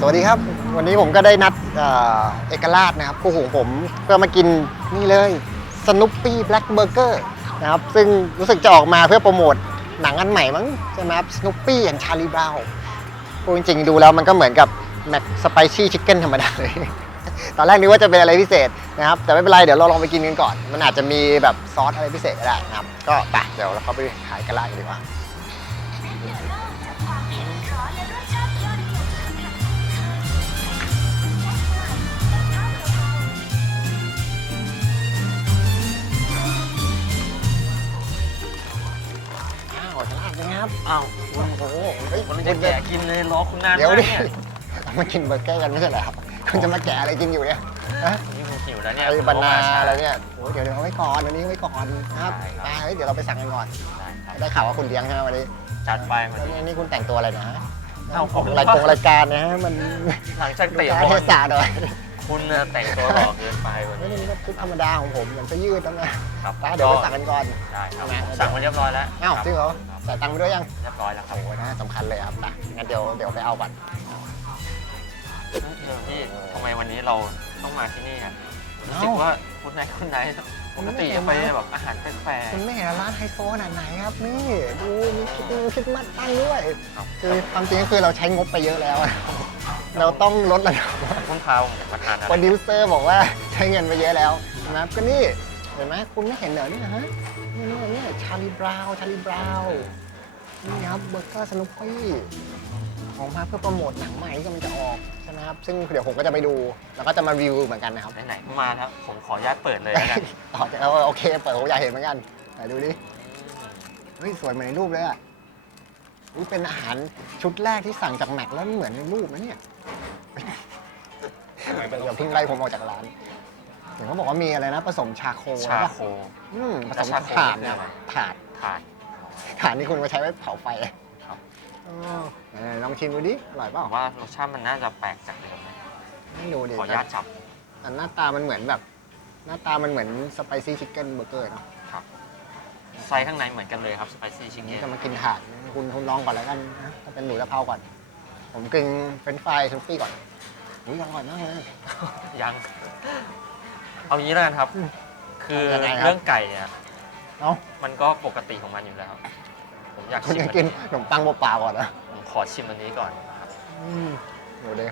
สวัสดีครับ วันนี้ผมก็ได้นัดเอกราชนะครับคู่หูผมเพื่อมากินนี่เลยสนุปปี้แบล็กเบอร์เกอร์นะครับซึ่งรู้สึกจะออกมาเพื่อโปรโมทหนังอันใหม่มั้งใช่ไหมครับสนุปปี้แอนชาลีบราวพูดจริงๆดูแล้วมันก็เหมือนกับแม็กสไปซี่ชิคเก้นธรรมดาเลย ตอนแรกนึกว่าจะเป็นอะไรพิเศษนะครับ แต่ไม่เป็นไร เดี๋ยวเราลองไปกินกันก่อน มันอาจจะมีแบบซอสอะไรพิเศษก็ได้นะครับ ก็ไปเดี๋ยวเราเข้าไปขายกันล่ากันดีกว่าาดเลยครับอ้าวโอ้โหเฮ้ยมันคุจะณแกะกินเลยรอคุณนานเดี๋ยวมากดิเนี่ยมากินเบอร์เกอร์กันไม่ใช่เหรอครับคุณจะมาแกะอะไรกินอยู่เนี่ยฮะนี่ผมหิวแล้วเนี่ยไอ้คุณบานาโช้อะไรเนี่ยโอ้ยเดี๋ยวเดี๋ยวเอาไว้ก่อนวันนี้เอาไว้ก่อนนะครับได้ครับไปเฮ้ยเดี๋ยวเราไปสั่งกันก่อนได้ครับได้ข่าวว่าคุณเลี้ยงใช่ไหมวันนี้จัดไปมาแล้วดินี่นี่คุณแต่งตัวอะไรนะเอ้าผม รายกงรายการนะฮะมันหลังจากเตะการบอเทลศะหน่อย คุณน่ะแต่งตัวหล่อเกินไปวันนี่นี้นี่ก็ชุดธรรมดาของผมเหมือนเสื้อยืดแล้วนะครับไปเดี๋ยวไปสั่งกันก่อนได้ครับนะ สั่งมาเรียบร้อยแล้วอ้าวคบจริงเหรอครับจ่ายตังค์ไปด้วยยังเรียบร้อยแล้วครับโอ้ยนะสำคัญเลยครับไปงั้นเดี๋ยวเดี๋ยวไปเอาก่อน พี่ทำไมวันนี้เราต้องมาที่นี่อะรู้สึกว่าคุณนายคุณนายปกติจะไปแบบอาหารแปลกคุณไม่เห็นร้านไฮโซขนาดไหนครับนี่ดูมีคิดมีคิดมัดตั้งด้วย ๆครับ คือความจริงก็คือเราใช้งบไปเยอะแล้วอะ เราต้องลดระดับคุณพาผมมาทานอะไรโปรดิวเซอร์บอกว่าใช้เงินไปเยอะแล้วนะครับก็นี่เห็นไหมคุณไม่เห็นเหรอเนี่ยฮะนี่นี่นี่ชาลีบราวชาลีบราวนี่ครับเบอร์เกอร์สนุปปี้ออกมาเพื่อโปรโมทหนังใหม่ที่กำลังจะออกใช่ไหมครับซึ่งเดี๋ยวผมก็จะไปดู แล้วก็จะมารีวิวเหมือนกันนะครับไหนๆก็มาแล้วผมขออนุญาตเปิดเลยแล้วกันอ๋อเอาโอเคเปิดผมอยากเห็นเหมือนกันไหนดูดิเฮ้ยสวยเหมือนในรูปเลยอะอุ๊ยเป็นอาหารชุดแรกที่สั่งจากแม็กแล้วเหมือนในรูปนะเนี่ย เดี๋ยวเพิ่งไล่ผมออกจากร้านเห็นเขาบอกว่ามีอะไรนะ ผสมชาโคชาป่ะโคอืมผสมชาโคถ่านนี่นะคืออะไรถ่านถาดถ่านนี่คุณมาใช้ไว้เผาไฟครับอ๋อไหนๆลองชิมดูดิอร่อยเปล่าผมว่ารสชาติมันน่าจะแปลกจากเดิมนะให้ดูดิขออนุญาตจับแต่หน้าตามันเหมือนแบบ หน้าตามันเหมือนสไปซี่ชิคเก้นเบอร์เกอร์เนาะไซส์ข้างในเหมือนกันเลยครับสไปซี่ชิคนี่เก้นจะมากินถ่านคุณคุณลองก่อนแล้วกันนะถ้าเป็นหมูกะเพราก่อน ผมกึ่งเฟรนช์ฟรายซุปี้ก่อนอุ้ยอร่อยมากเลย ยัง เอางี้แล้วกันครับอืมคือยังไงครับ เรื่องไก่เนี่ยเอ้ามันก็ปกติของมันอยู่แล้ว ผมอยากคุณชิมจะอันกินนี้ขนมปังเปล่าๆก่อนนะผมขอชิมอันนี้ก่อนครับอืมดูดิ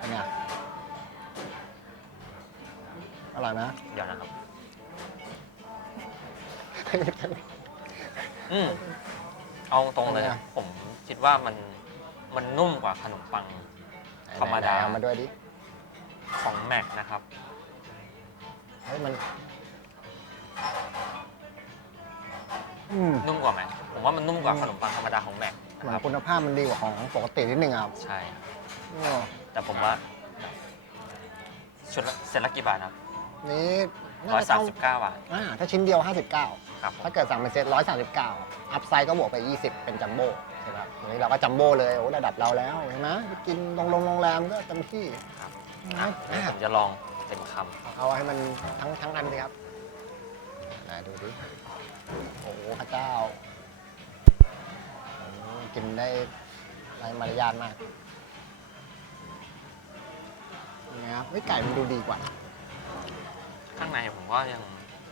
อันเนี้ยอร่อยไหม เดี๋ยวนะครับ อืมเอาตรงเลยนะผม คิดว่ามันมันนุ่มกว่าขนมปัง ธรรมดา ไหนๆเอามาด้วยดิของแม็กนะครับ เฮ้ยมัน อืมนุ่มกว่าไหมผมว่ามันนุ่มกว่าขนมปังธรรมดาของแม็กเหมืนะอนครับคุณภาพมันดีกว่าของปกตินิดนึงอะครับใช่ครับอ้อแต่ผมว่าชุดละเซตละกี่บาทครับนี่ร้อยน่สามจะสิบเก้าบาทอ่าถ้าชิ้นเดียว 59 ครับผมถ้าเกิดสั่งเป็นเซต139 อัพไซด์ก็บวกไป 20 เป็นจัมโบ้ใช่ไหม ครับอันนี้เราก็จัมโบ้เลยโอ้ระดับเราแล้วเห็นไหมไปกินโรงโรงแรมก็เต็มที่ครับนะอะผมจะลองเต็มคเอาให้มันทั้งทั้งอันเลยครับไหนดูดิโอ้โหพระเจ้าอืมกินได้ไรมารยาทมากนี่ครับเฮ้ยไก่มันดูดีกว่าำข้างในผมก็ยัง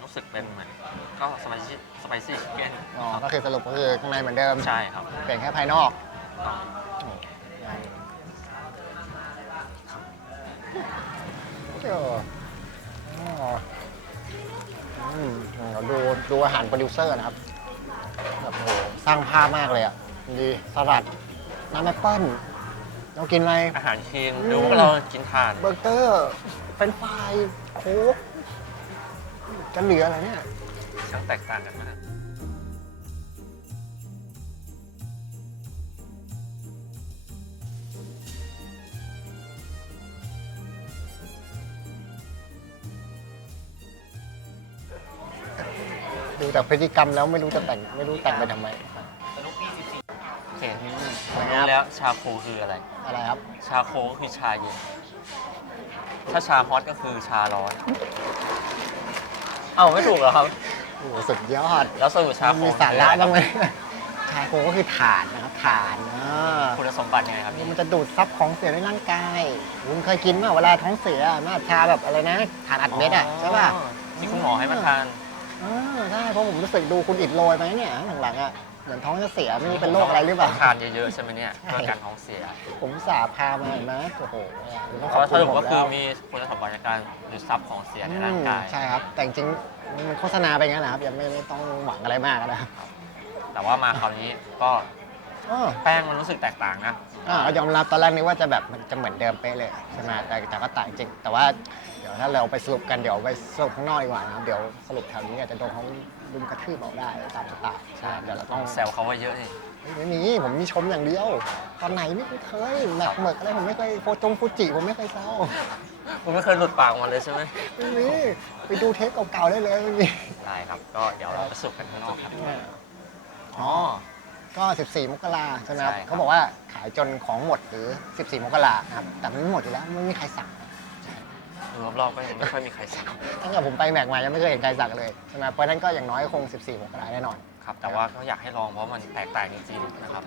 รู้สึกเป็นเหมือนก็สไปซี่สไปซี่ชิคเก้นอ๋อ ก็คือสรุปก็คือข้างในเหมือนเดิม ใช่ครับเปลี่ยนแค่ภายนอกต้องเอออ๋ออืมเราดูดูอาหารโปรดิวเซอร์นะครับแบบโอ้โหสร้างภาพมากเลยอะ ดีสลัด น้ำแอปเปิ้ลเรากินอะไร อาหารคีนอืมดูว่าเรากินทานเบอร์เกอร์เฟรนช์ฟรายโค้ก จะเหลืออะไรเนี่ย ช่างแตกต่างกันมาก ดูจากพฤติกรรมแล้วไม่รู้จะแต่งไม่รู้แต่งไปทำไม โอเคผมรู้แล้วชาโคคืออะไร อะไรครับ ชาโคก็คือชาเย็น ถ้าชาฮอตก็คือชาร้อน เอ้าไม่ถูกเหรอครับ โอ้โหสุดยอดแล้วสรุปชาโคมีสาระบ้างไหมชายโคก็คือถ่านนะครับถ่านอ่าคุณสมบัติยังไงครับพี่มันจะดูดซับของเสียในร่างกายคุณเคยกินไหมเวลาท้องเสียมาชาแบบอะไรนะถ่านอัดเม็ดอะใช่ป่ะ ที่คุณหมอให้มาทานอ่าใช่เพราะผมรู้สึกดูคุณอิดโรยไปเนี่ยหลังๆอะ เหมือนท้องจะเสียไม่รู้เป็นโรคอะไรหรือเปล่า ทานเยอะๆใช่ไหมเนี่ยใช่เพื่อการท้องเสียผมสาพามาเห็นไหมโอ้โหต้องเพขอบราะคุสณรุปผมก็คือแล้วมีคุณสมบัติในการดูดซับของเสียในร่างกายอืมใช่ครับ แต่จริงๆมันโฆษณาไปงั้นนะครับยังไม่ไม่ต้องหวังอะไรมากนะครับแต่ว่ามาคราวนี้ก็อ้อแป้งมันรู้สึกแตกต่างนะ อ่ายอมรับตอนแรกนึกว่าจะแบบมันจะเหมือนเดิมเป๊ะเลยใช่ไหมแต่แต่ก็ต่างจริง แต่ว่าเดี๋ยวถ้าเราไปสรุปกันเดี๋ยวไปสรุปข้างนอกดีกว่านะครับเดี๋ยวสรุปแถวนี้อาจจะโดนเขา ลุมกระทืบเอาได้ตามสไตล์ใช่เดี๋ยวเราต้ต้อองงแซวเขาไว้เยอะนี่เฮ้ยไม่มีผมมีชมอย่างเดียว ตอนไหนไม่เคยแหมกเหมือกอะไรผมไม่เคยโฟจงฟูจิผมไม่เคยเศร้าคุณไม่เคยหลุดปากออกมาเลยใช่ไหมไม่มีไปดูเทปเก่าๆได้เลยไม่มี ได้ครับ ก็เดี๋ยวเราไปสรุปกันข้างนอกครับ อ๋อ ก็ 14 มกราใช่ไหมครับ ใช่ครับ เขาบอกว่าขายจนของหมดหรือ 14 มกรานะครับ แต่มันไม่หมดอยู่แล้ว ไม่มีใครสั่งดู รอบๆก็ยังไม่ค่อยมีใครสั่งตั้งแต่ผมไปแม็กมายังไม่เคยเห็นใครสั่งเลยใช่ไหมเพราะฉะนั้นก็อย่างน้อยคง 14มกราแน่นอน ครับ แต่ว่าก็อยากให้ลองเพราะมันแตกต่างจริงๆนะครับ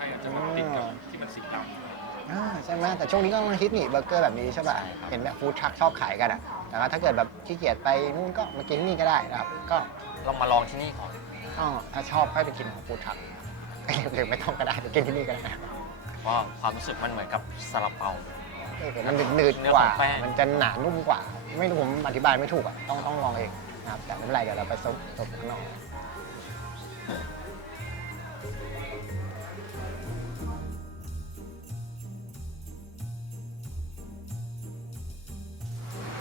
อ่าใช่ไหมแต่ช่วงนี้ก็ฮิตนี่เบอร์เกอร์แบบนี้ใช่ป่ะเห็นแบบฟู้ดทรัคชอบขายกันอะแต่ว่าถ้าเกิดแบบขี้เกียจไปนู่นก็มากินที่นี่ก็ได้นะครับก็ลองมาลองที่นี่ก่อนก็ถ้าชอบค่อยไปกินของฟู้ดทรัคหรือไม่ต้องก็ได้ไปกินที่นี่ก็ได้เพราะความรู้สึกมันเหมือนกับซาลาเปาเออมันหนืดๆกว่าเนื้อของแป้งมันจะหนานุ่มกว่า ไม่รู้ผมอธิบายไม่ถูกอะต้องต้องลองเองนะครับแต่ไม่เป็นไรเดี๋ยวเราไปซุปซุปข้างนอก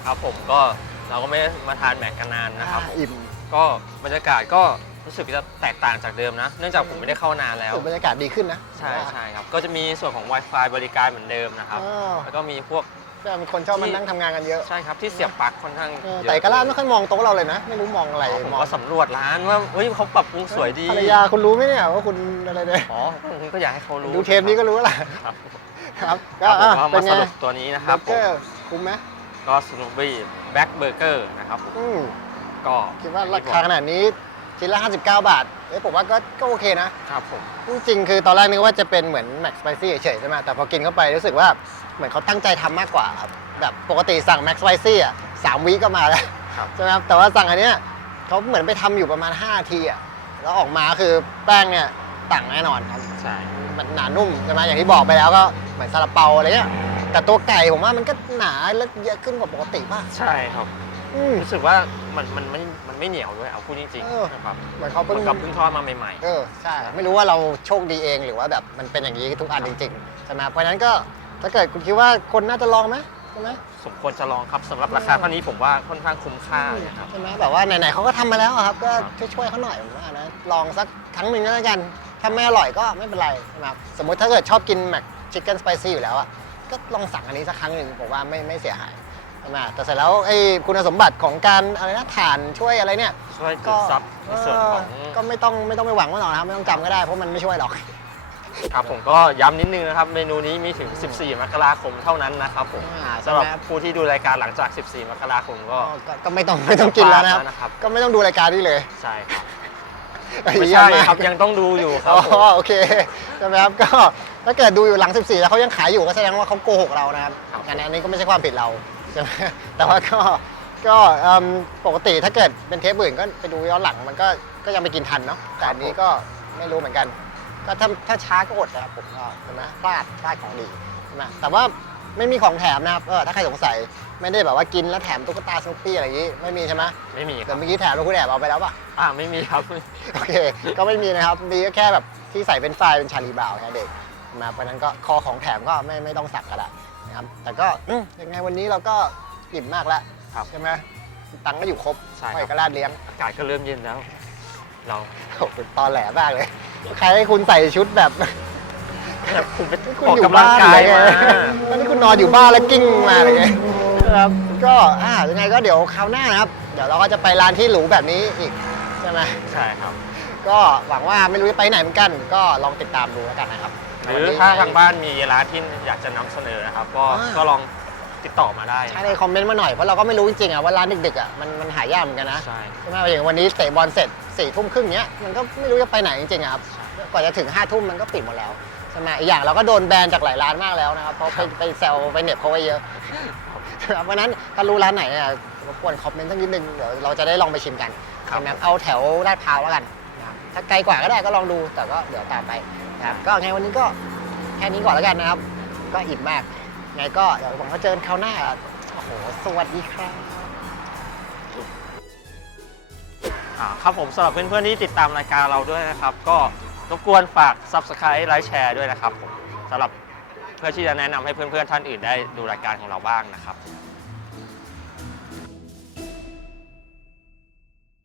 ครับผมก็เราก็ไม่ได้มาทานแมกกันนานนะครับ อ่าอิ่มก็บรรยากาศก็รู้สึกจะแตกต่างจากเดิมนะ เนื่องจากผมไม่ได้เข้านานแล้ว รู้สึกบรรยากาศดีขึ้นนะใช่ใช่ครับ ก็จะมีส่วนของ Wi-Fi บริการเหมือนเดิมนะครับ อ้าว แล้วก็มีพวก แต่มีคนชอบมานั่งทำงานกันเยอะ ใช่ครับที่เสียบปลั๊กค่อนข้างเออเยอะแต่กระลาดไม่ค่อยมองโต๊ะเราเลยนะ ไม่รู้มองอะไรผมมองก็สำรวจร้านว่าเฮ้ยเขาปรับปรุงสวยดีภรรยาคุณรู้ไหมเนี่ยว่าคุณอะไรเนี่ยอ๋อคุณก็อยากให้เขารู้ดูเทปนี้ก็รู้แหละครับครับก็ก็ผมอะก็เป็มานไงสรุปตัวนี้นะคเบรัอบร์เกอร์คุ้มไหมก็สนุบี้แบ็กเบอร์เกอร์นะครับผมอืมก็คิดว่าราคาขนาดนี้ ชิ้นละ 59 บาทเอ้ยผมว่าก็ก็โอเคนะ ครับผม จริงๆ คือตอนแรกนึกว่าจะเป็นเหมือนแม็กสไปซี่เฉยๆใช่ไหมแต่พอกินเข้าไปรู้สึกว่าเหมือนเขาตั้งใจทำมากกว่าครับแบบปกติสั่งแม็กสไปซี่อะสามวิก็มาแล้วครับ ใช่ไหมครับแต่ว่าสั่งอันเนี้ยเขาเหมือนไปทำอยู่ประมาณ5นาทีอะแล้วออกมาคือแป้งเนี่ยต่างแน่นอนครับ ใช่ มันหนานุ่มใช่ไหมอย่างที่บอกไปแล้วก็เหมือนซาลาเปาอะไรเงี้ยแต่ตัวไก่ผมว่ามันก็หนาและเยอะขึ้นกว่าปกติป่ะ ใช่ครับ อืม รู้สึกว่ามันมันไม่มันไม่เหนียวด้วยเอาพูดจริงเออ ๆนะครับเหมือนเขาเหเพิ่มืงอนกับเพิ่งทอดมาใหม่ เออใช่ไม่รู้ว่าเราโชคดีเองหรือว่าแบบมันเป็นอย่างนี้ทุกอันจริงๆใช่ไหมเพราะฉะนั้นก็ถ้าเกิดคุณคิดว่าคนน่าจะลองไหมใช่ไหมๆ สมควรจะลองครับสำหรับราคาเท่านี้ผมว่าค่อนข้างคุ้มค่าเลยนะครับ ใช่ไหมแบบว่าไหนๆเขาก็ทำมาแล้วอะครับก็ช่วยๆเขาหน่อยผมว่านะลองสักครั้งหนึ่งก็แล้วกันถ้าไม่อร่อยก็ไม่เป็นไรใช่ไหมครับสมมุติถ้าเกิดชอบกินแม็กชิคเก้นสไปซี่อยู่แล้วอะก็ลองสั่งอันนี้สักครั้งหนึ่งผมว่าไม่ไม่เสียหาย ใช่ไหมแต่เสร็จแล้วไอ้คุณสมบัติของการอะไรนะถ่านช่วยอะไรเนี่ย ช่วยดูดซับในส่วนของเออก็ไม่ต้องไม่ต้องไปหวังว่าหรอกนะครับไม่ต้องจำก็ได้เพราะมันไม่ช่วยหรอก ครับผมก็ย้ำนิดนึงนะครับ เมนูนี้มีถึง 14 มกราคมเท่านั้นนะครับผมอ่าสำหรับใช่ไหมผู้ที่ดูรายการหลังจาก 14 มกราคมก็ก็ก็ไม่ต้องไม่ต้องกินแล้วนะครับ นะครับ ก็ไม่ต้องดูรายการนี้เลยใช่ครับ ไม่ใช่ครับ ยังต้องดูอยู่ครัอ๋บผม อโอเคใช่ไหมครับก็ถ้าเกิดดูอยู่หลัง 14 แล้วเขายังขายอยู่ก็แสดงว่าเขาโกหกเรานะครับงั้นอันนี้ก็ไม่ใช่ความผิดเรา ใช่ไหมแต่ว่าก็ก็เอิ่มปกติถ้าเกิดเป็นเทปอื่นก็ไปดูย้อนหลังมันก็ก็ยังไปกินทันเนาะแต่อันนี้ก็ไม่รู้เหมือนกัน ก็ถ้าถ้าช้าก็อดนะครับผมก็ใช่ไหมพลาดพลาดของดีใช่ไหมแต่ว่าไม่มีของแถมนะครับเออถ้าใครสงสัยไม่ได้แบบว่ากินแล้วแถมตุ๊กตาสนุปปี้อะไรอย่างงี้ไม่มีใช่ไหมไม่มีคแต่รับเมื่อกี้แถมแล้วคุณแอบเอาไปแล้วป่ะ อ่าไม่มีครับ โอเค ก็ไม่มีนะครับ มีก็แค่แบบที่ใส่เป็นไฟล์เป็นชาลีบราวน์แค่เด็กมาเพราะฉะนั้นก็คอของแถมก็ไม่ไม่ต้องสั่งก็ได้ นะครับแต่ก็อืมยังไงวันนี้เราก็อิ่มมากแล้วครับ ใช่ไหมตังค์ก็อยู่ครบใช่ไปครับกระลาดเลี้ยง อากาศก็เริ่มเย็นแล้ว เราโอ้โหตอนแหลมากเลย ใครให้คุณใส่ชุดแบบ คุณไปคุณออกอยู่กำลังบ้านกายเลยมาตอนนี้คุณนอนอยู่บ้านแล้วกิ้งมาอะไรเงี้ยนะครับก็อ่ายังไงก็เดี๋ยวคราวหน้านะครับ เดี๋ยวเราก็จะไปร้านที่หรูแบบนี้อีกใช่ไหมใช่ครับ ก็หวังว่าไม่รู้จะไปไหนเหมือนกัน ก็ลองติดตามดูแล้วกันนะครับ หรือถ้าทางบ้านมีร้านที่อยากจะนำเสนอนะครับ ก็อ่า ก็ลองติดต่อมาได้ใช่ในคอมเมนต์มาหน่อย เพราะเราก็ไม่รู้จริงๆอะว่าร้านดึกๆอะมันมันหายากเหมือนกันนะใช่ ใช่ไหมอย่างวันนี้เตะบอลเสร็จสี่ทุ่มครึ่งเนี้ยมันก็ไม่รู้จะไปไหนจริงๆอะครับกว่าจะถึง5้าทุ่มมันก็ปิดหมดแล้วใช่ไหมอีกอย่างเราก็โดนแบนจากหลายร้านมากแล้วนะครับเพราะไปไปแซวไปเหน็บเขาไว้เยอะครับเพราะฉะนั้นถ้ารู้ร้านไหนเนี่ยรบกวนคอมเมนต์สักนิดนึงเดี๋ยวเราจะได้ลองไปชิมกันครับ ใช่ไหมเอาแถวลาดพร้าวแล้วกันนะครับถ้าไกลกว่าก็ได้ก็ลองดูแต่ก็เดี๋ยวตามไปนะ ครับก็ไงวันนี้ก็แค่นี้ก่อนแล้วกันนะครับ ก็อิ่มมาก ไงก็เดี๋ยวหวังว่าเจอกันคราวหน้าโอ้โหสวัสดีครับอ่าครับผมสำหรับเพื่อนๆที่ติดตามรายการเราด้วยนะครับ ก็รบกวนฝาก Subscribe ไลค์แชร์ด้วยนะครับผมสำหรับเพื่อที่จะแนะนำให้เพื่อนๆท่านอื่นได้ดูรายการของเราบ้างนะครับ